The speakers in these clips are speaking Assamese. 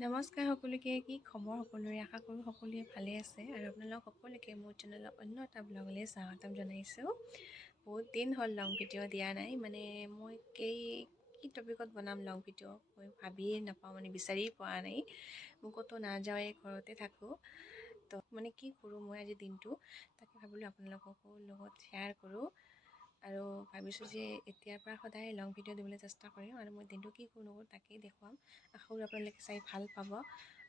নমস্কাৰ সকলোকে, কি খবৰ সকলোৰে? আশা কৰোঁ সকলোৱে ভালে আছে আৰু আপোনালোক সকলোকে মোৰ চেনেলৰ অন্য এটা ব্লগলৈ স্বাগতম জনাইছোঁ। বহুত দিন হ'ল লং ভিডিঅ' দিয়া নাই, মানে মই কি টপিকত বনাম লং ভিডিঅ' মই ভাবিয়ে নাপাওঁ, মানে বিচাৰি পোৱা নাই। মই ক'তো নাযাওঁৱে, ঘৰতে থাকোঁ। তো মানে কি কৰোঁ মই আজি দিনটো, তাকে ভাবিলোঁ আপোনালোককো লগত শ্বেয়াৰ কৰোঁ। আৰু ভাবিছোঁ যে এতিয়াৰ পৰা সদায় লং ভিডিঅ' দিবলৈ চেষ্টা কৰিম আৰু মই দিনটো কি কৰোঁ নকৰোঁ তাকেই দেখুৱাম। আশা কৰোঁ আপোনালোকে চাই ভাল পাব।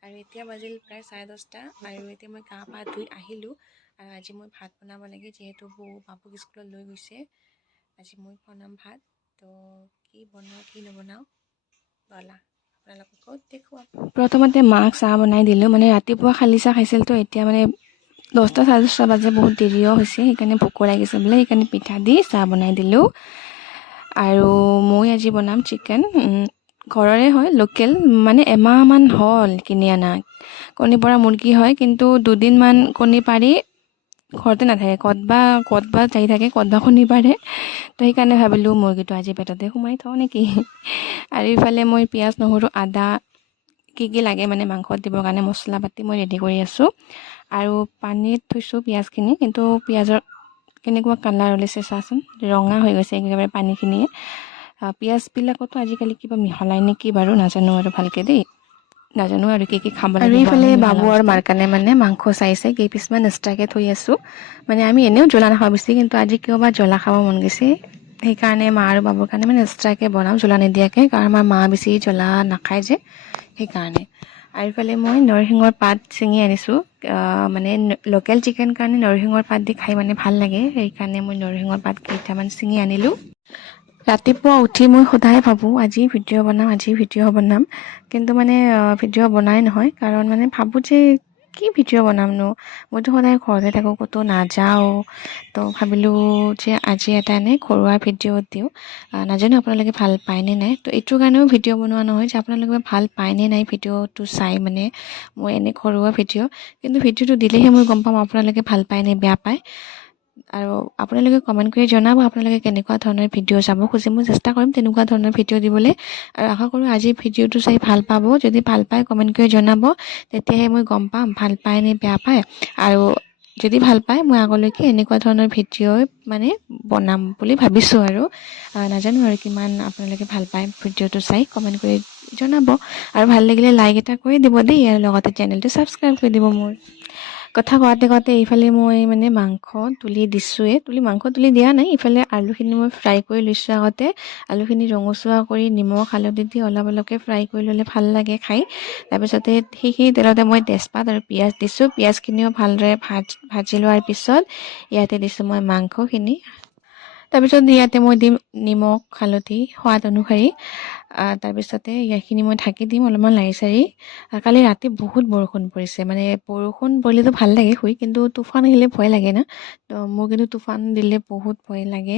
আৰু এতিয়া বাজিল প্ৰায় 10:30 আৰু এতিয়া মই গা পা ধুই আহিলোঁ আৰু আজি মই ভাত বনাব লাগে, যিহেতু বাবুক স্কুলত লৈ গৈছে। আজি মই বনাম ভাত। তো কি বনাওঁ কি নবনাওঁ ব'লা আপোনালোককো দেখুৱাম। প্ৰথমতে মাক চাহ বনাই দিলোঁ, মানে ৰাতিপুৱা খালি চাহ খাইছিল, তো এতিয়া মানে 10টা 10:30 বাজে, বহুত দেৰিও হৈছে, সেইকাৰণে ভোকো লাগিছে বোলে, সেইকাৰণে পিঠা দি চাহ বনাই দিলোঁ। আৰু মই আজি বনাম চিকেন, ঘৰৰে হয়, লোকেল, মানে এমাহমান হ'ল কিনি অনা। কণী পৰা মুৰ্গী হয়, কিন্তু 2দিনমান কণী পাৰি ঘৰতে নাথাকে, ক'তবা যাই থাকে, ক'তবা কণী পাৰে। তো সেইকাৰণে ভাবিলোঁ মুৰ্গীটো আজি পেটতে সোমাই থওঁ নেকি। আৰু ইফালে মই পিঁয়াজ নহৰু আদা কি লাগে মানে মাংসত দিবৰ কাৰণে মছলা পাতি মই ৰেডি কৰি আছোঁ। আৰু পানীত থৈছোঁ পিঁয়াজখিনি, কিন্তু পিঁয়াজৰ কেনেকুৱা কালাৰ ওলাইছে চাচোন, ৰঙা হৈ গৈছে একেবাৰে পানীখিনিয়ে। পিঁয়াজবিলাকতো আজিকালি কিবা মিহলাই নে কি বাৰু নাজানো আৰু ভালকৈ দেই, নাজানো আৰু কি খাব লাগিব। আৰু এইফালে বাবু আৰু মাৰ কাৰণে মানে মাংস চাইছে, কেইপিচমান এক্সট্ৰাকৈ থৈ আছোঁ। মানে আমি এনেও জ্বলা নাখাওঁ বেছি, কিন্তু আজি কিয় বা জ্বলা খাব মন গৈছে, সেইকাৰণে মা আৰু বাবুৰ কাৰণে মানে এক্সট্ৰাকৈ বনাওঁ জ্বলা নিদিয়াকৈ, কাৰণ আমাৰ মা বেছি জ্বলা নাখায় যে, সেইকাৰণে। আৰু ইফালে মই নৰসিংহৰ পাত ছিঙি আনিছোঁ, মানে লোকেল চিকেন কাৰণে নৰসিংহৰ পাত দি খাই মানে ভাল লাগে, সেইকাৰণে মই নৰসিংহৰ পাত কেইটামান ছিঙি আনিলোঁ। ৰাতিপুৱা উঠি মই সদায় ভাবোঁ আজি ভিডিঅ' বনাম, কিন্তু মানে ভিডিঅ' বনাই নহয়, কাৰণ মানে ভাবোঁ যে কি ভিডিঅ' বনামনো, মইতো সদায় ঘৰতে থাকোঁ, ক'তো নাযাওঁ। তো ভাবিলোঁ যে আজি এটা এনেই ঘৰুৱা ভিডিঅ' দিওঁ। নাজানো আপোনালোকে ভাল পায়নে নাই, তো এইটোৰ কাৰণেও ভিডিঅ' বনোৱা নহয় যে আপোনালোকে ভাল পায়নে নাই ভিডিঅ'টো চাই, মানে মই এনেই ঘৰুৱা ভিডিঅ', কিন্তু ভিডিঅ'টো দিলেহে মই গম পাম আপোনালোকে ভাল পায় নে বেয়া পায়। আৰু আপোনালোকে কমেণ্ট কৰি জনাব আপোনালোকে কেনেকুৱা ধৰণৰ ভিডিঅ' চাব খুজে, মই চেষ্টা কৰিম তেনেকুৱা ধৰণৰ ভিডিঅ' দিবলৈ। আৰু আশা কৰোঁ আজি ভিডিঅ'টো চাই ভাল পাব, যদি ভাল পায় কমেণ্ট কৰি জনাব, তেতিয়াহে মই গম পাম ভাল পায় নে বেয়া পায়। আৰু যদি ভাল পায় মই আগলৈকে এনেকুৱা ধৰণৰ ভিডিঅ' মানে বনাম বুলি ভাবিছোঁ। আৰু নাজানো আৰু কিমান আপোনালোকে ভাল পায় ভিডিঅ'টো চাই, কমেণ্ট কৰি জনাব। আৰু ভাল লাগিলে লাইক এটা কৰি দিব দেই, আৰু লগতে চেনেলটো ছাবস্ক্ৰাইব কৰি দিব। মোৰ কথা কওঁতে এইফালে মই মানে মাংস তুলি দিয়া নাই, ইফালে আলুখিনি মই ফ্ৰাই কৰি লৈছোঁ। আগতে আলুখিনি ৰঙচুৱা কৰি নিমখ হালধি দি অলপ অলপকৈ ফ্ৰাই কৰি ল'লে ভাল লাগে খাই। তাৰপিছতে সেইখিনি তেলতে মই তেজপাত আৰু পিঁয়াজ দিছোঁ, পিঁয়াজখিনিও ভালদৰে ভাজি লোৱাৰ পিছত ইয়াতে দিছোঁ মই মাংসখিনি। তাৰপিছত ইয়াতে মই দিম নিমখ হালধি সোৱাদ অনুসৰি। তাৰপিছতে ইয়াখিনি মই ঢাকি দিম অলপমান লাৰি চাৰি। কালি ৰাতি বহুত বৰষুণ পৰিছে, মানে বৰষুণ পৰিলেতো ভাল লাগে শুই, কিন্তু তুফান আহিলে ভয় লাগে না। তো মোৰ কিন্তু তুফান দিলে বহুত ভয় লাগে,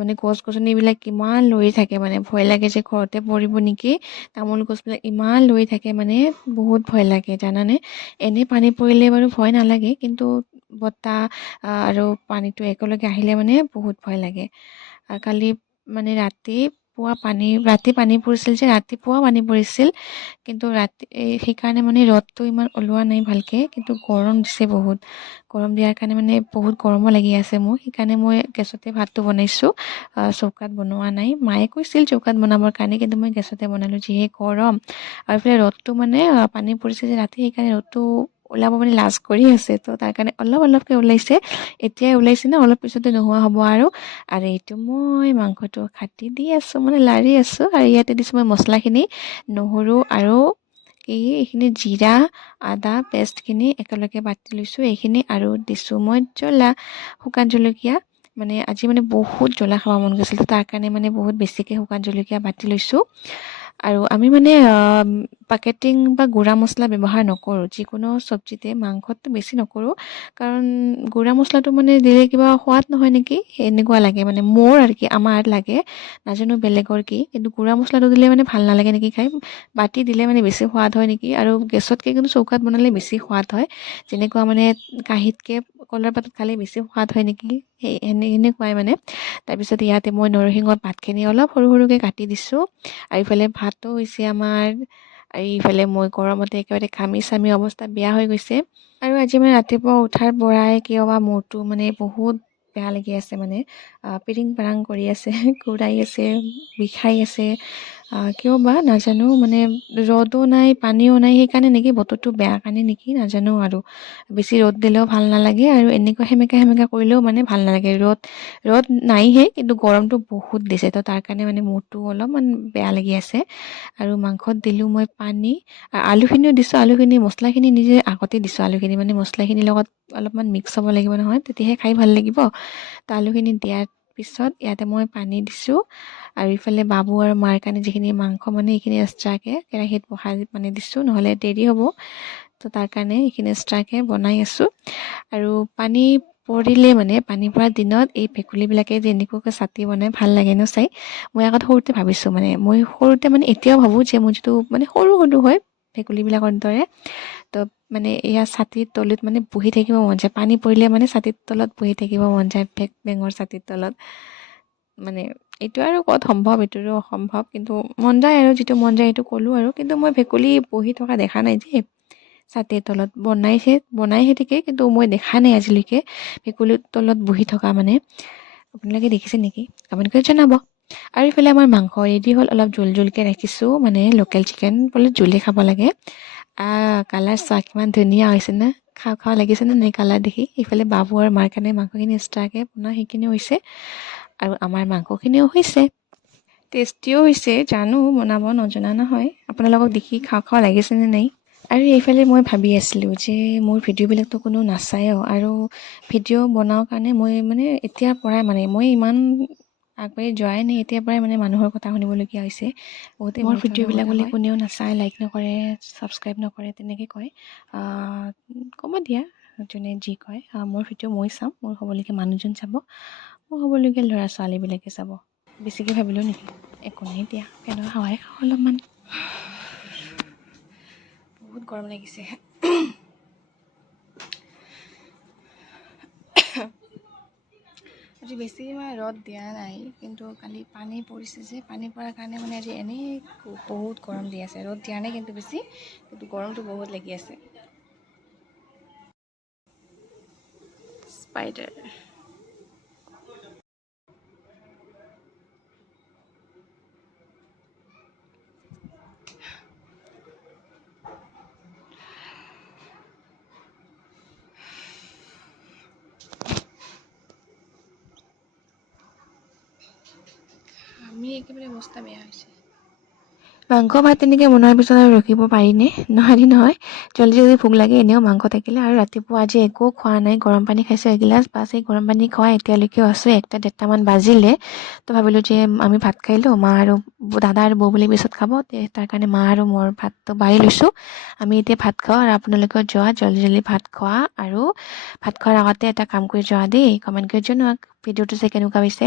মানে গছ গছনিবিলাক ইমান লৰি থাকে, মানে ভয় লাগে যে ঘৰতে পৰিব নেকি। তামোল গছবিলাক ইমান লৰি থাকে, মানে বহুত ভয় লাগে জানানে। এনেই পানী পৰিলে বাৰু ভয় নালাগে, কিন্তু বতাহ আৰু পানীটো একেলগে আহিলে মানে বহুত ভয় লাগে। কালি মানে ৰাতি পানী পৰিছিল যে, ৰাতিপুৱা পানী পৰিছিল, কিন্তু সেইকাৰণে মানে ৰ'দটো ইমান ওলোৱা নাই ভালকে, কিন্তু গৰম দিছে বহুত। গৰম দিয়াৰ কাৰণে মানে বহুত গৰমো লাগি আছে মোৰ, সেইকাৰণে মই গেছতে ভাতটো বনাইছোঁ, চৌকাত বনোৱা নাই। মায়ে কৈছিল চৌকাত বনাবৰ কাৰণে, কিন্তু মই গেছতে বনালোঁ, যিহে গৰম। আৰু এইফালে ৰ'দটো মানে পানী পৰিছে যে ৰাতি, সেইকাৰণে ৰ'দটো ওলাব মানে লাজ কৰি আছে, তো তাৰ কাৰণে অলপ অলপকৈ ওলাইছে। এতিয়াই ওলাইছে ন, অলপ পিছতে নোহোৱা হ'ব। আৰু এইটো মই মাংসটো কাটি দি আছোঁ, মানে লাৰি আছোঁ। আৰু ইয়াতে দিছোঁ মই মছলাখিনি, নহৰু আৰু এইখিনি জিৰা আদা পেষ্টখিনি একেলগে বাটি লৈছোঁ এইখিনি, আৰু দিছোঁ মই শুকান জলকীয়া। মানে আজি মানে বহুত জ্বলা খাব মন গৈছিল, তো তাৰ কাৰণে মানে বহুত বেছিকৈ শুকান জলকীয়া বাটি লৈছোঁ। আৰু আমি মানে পেকেটিং বা গুড়া মছলা ব্যৱহাৰ নকৰোঁ, যিকোনো চব্জিতে, মাংসতটো বেছি নকৰোঁ, কাৰণ গুড়া মছলাটো মানে দিলে কিবা সোৱাদ নহয় নেকি, এনেকুৱা লাগে মানে মোৰ আৰু কি, আমাৰ লাগে, নাজানো বেলেগৰ কি, কিন্তু গুড়া মছলাটো দিলে মানে ভাল নালাগে নেকি খাই। বাটি দিলে মানে বেছি সোৱাদ হয় নেকি, আৰু গেছতকৈ কিন্তু চৌকাত বনালে বেছি সোৱাদ হয়। যেনেকুৱা মানে কাঁহীতকৈ কলাৰ পাতত খালে বেছি সোৱাদ হয় নেকি, সেনেকুৱাই মানে। তাৰপিছত ইয়াতে মই নৰসিংহৰ পাতখিনি অলপ সৰু সৰুকৈ কাটি দিছোঁ। আৰু ইফালে ভাতো হৈছে আমাৰ, আৰু ইফালে মই গৰমতে একেবাৰে ঘামি চামি অৱস্থা বেয়া হৈ গৈছে। আৰু আজি মানে ৰাতিপুৱা উঠাৰ পৰাই কিয় বা মূৰটো মানে বহুত বেয়া লাগি আছে, মানে পিৰিং পাৰাং কৰি আছে, ঘূৰাই আছে, বিষাই আছে। কিয় বা নাজানো, মানে ৰ'দো নাই পানীও নাই, সেইকাৰণে নেকি বতৰটো বেয়া কাৰণে নেকি নাজানো। আৰু বেছি ৰ'দ দিলেও ভাল নালাগে, আৰু এনেকুৱা সেমেকা সেমেকা কৰিলেও মানে ভাল নালাগে। ৰ'দ নাইহে, কিন্তু গৰমটো বহুত দিছে, তো তাৰ কাৰণে মানে মূৰটো অলপমান বেয়া লাগি আছে। আৰু মাংসত দিলোঁ মই পানী, আলুখিনিও দিছোঁ। আলুখিনি মছলাখিনি নিজে আগতে দিছোঁ। আলুখিনি মানে মছলাখিনিৰ লগত অলপমান মিক্স হ'ব লাগিব নহয়, তেতিয়াহে খাই ভাল লাগিব। তো আলুখিনি দিয়াৰ পিছত ইয়াতে মই পানী দিছোঁ। আৰু ইফালে বাবু আৰু মাৰ কাৰণে যিখিনি মাংস মানে এইখিনি এক্সট্ৰাকৈ কেৰাহীত বহাই মানে দিছোঁ, নহ'লে দেৰি হ'ব। তো তাৰ কাৰণে এইখিনি এক্সট্ৰাকৈ বনাই আছোঁ। আৰু পানী পৰিলে মানে পানী পৰা দিনত এই ভেকুলীবিলাকে যে এনেকুৱাকৈ চাটনি বনাই ভাল লাগে ন চাই। মই আগত সৰুতে ভাবিছোঁ, মানে মই সৰুতে মানে এতিয়াও ভাবোঁ যে মোৰ যিটো মানে সৰু সৰু হয় ভেকুলীবিলাকৰ দৰে, তো মানে এয়া ছাতিৰ তলত মানে বহি থাকিব মন যায়। পানী পৰিলে মানে ছাতিৰ তলত বহি থাকিব মন যায়, বেঙৰ ছাতিৰ তলত। মানে এইটো আৰু ক'ত সম্ভৱ, এইটোৰো অসম্ভৱ, কিন্তু মন যায় আৰু যিটো মন যায় সেইটো ক'লোঁ আৰু। কিন্তু মই ভেকুলী বহি থকা দেখা নাই দেই ছাতিৰ তলত। বনাইহে থাকে, কিন্তু মই দেখা নাই আজিলৈকে ভেকুলীৰ তলত বহি থকা। মানে আপোনালোকে দেখিছে নেকি? কমেণ্ট কৰি জনাব। আৰু ইফালে আমাৰ মাংস ৰেডি হ'ল, অলপ জোল জোলকৈ ৰাখিছোঁ, মানে লোকেল চিকেন বোলে জোলে খাব লাগে। কালাৰ চোৱা কিমান ধুনীয়া হৈছে না, খাওঁ খাওঁ লাগিছেনে নাই কালাৰ দেখি। ইফালে বাবু আৰু মাৰ কাৰণে মাংসখিনি এক্সট্ৰাকৈ বনোৱা সেইখিনিও হৈছে, আৰু আমাৰ মাংসখিনিও হৈছে। টেষ্টিও হৈছে, জানো বনাব নজনা নহয়। আপোনালোকক দেখি খাওঁ খাওঁ লাগিছেনে নাই। আৰু এইফালে মই ভাবি আছিলোঁ যে মোৰ ভিডিঅ'বিলাকতো কোনো নাচায়ও, আৰু ভিডিঅ' বনাওঁ কাৰণে মই মানে এতিয়াৰ পৰাই মানে মই ইমান আগবাঢ়ি যোৱাই নাই, এতিয়াৰ পৰাই মানে মানুহৰ কথা শুনিবলগীয়া হৈছে। বহুতে মোৰ ভিডিঅ'বিলাক বোলে কোনেও নাচায়, লাইক নকৰে, ছাবস্ক্ৰাইব নকৰে, তেনেকৈ কয়। ক'ব দিয়া যোনে যি কয়। মোৰ ভিডিঅ' মই চাম, মোৰ হ'বলৈকে মানুহজন চাব, মোৰ হ'বলৈকে ল'ৰা ছোৱালীবিলাকে চাব। বেছিকৈ ভাবিলোঁ নেকি? একো নাই দিয়া, ফেনৰ হাৱাই খাওঁ অলপমান। বহুত গৰম লাগিছে। আজি বেছি মানে ৰ'দ দিয়া নাই, কিন্তু কালি পানী পৰিছে যে, পানী পৰাৰ কাৰণে মানে আজি এনেই বহুত গৰম দি আছে। ৰ'দ দিয়া নাই কিন্তু বেছি, কিন্তু গৰমটো বহুত লাগি আছে। স্পাইডাৰ আমি একেবাৰে অৱস্থা বেয়া হৈছে। মাংস ভাত তেনেকৈ বনোৱাৰ পিছত আৰু ৰখিব পাৰিনে? নোৱাৰি নহয়, জল্দি জল্দি ভোক লাগে এনেও মাংস থাকিলে। আৰু ৰাতিপুৱা আজি একো খোৱা নাই, গৰম পানী খাইছোঁ এগিলাচ, বাছ এই গৰম পানী খোৱা এতিয়ালৈকেও আছোঁ, 1:30মান বাজিলে। তো ভাবিলোঁ যে আমি ভাত খাই লওঁ, মা আৰু দাদা আৰু বৌ বুলি পিছত খাব, তাৰ কাৰণে মা আৰু মোৰ ভাতটো বাঢ়ি লৈছোঁ। আমি এতিয়া ভাত খাওঁ, আৰু আপোনালোকেও যোৱা জল্দি জল্দি ভাত খোৱা। আৰু ভাত খোৱাৰ আগতে এটা কাম কৰি যোৱা দেই, কমেণ্ট কৰি জনোৱা ভিডিঅ'টো যে কেনেকুৱা হৈছে।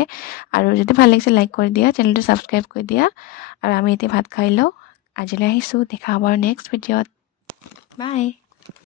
আৰু যদি ভাল লাগিছে লাইক কৰি দিয়া, চেনেলটো ছাবস্ক্ৰাইব কৰি দিয়া। আৰু আমি এতিয়া ভাত খাই লওঁ। আজিলৈ আহিছোঁ, দেখা হ'ব আৰু নেক্সট ভিডিঅ'ত। বাই।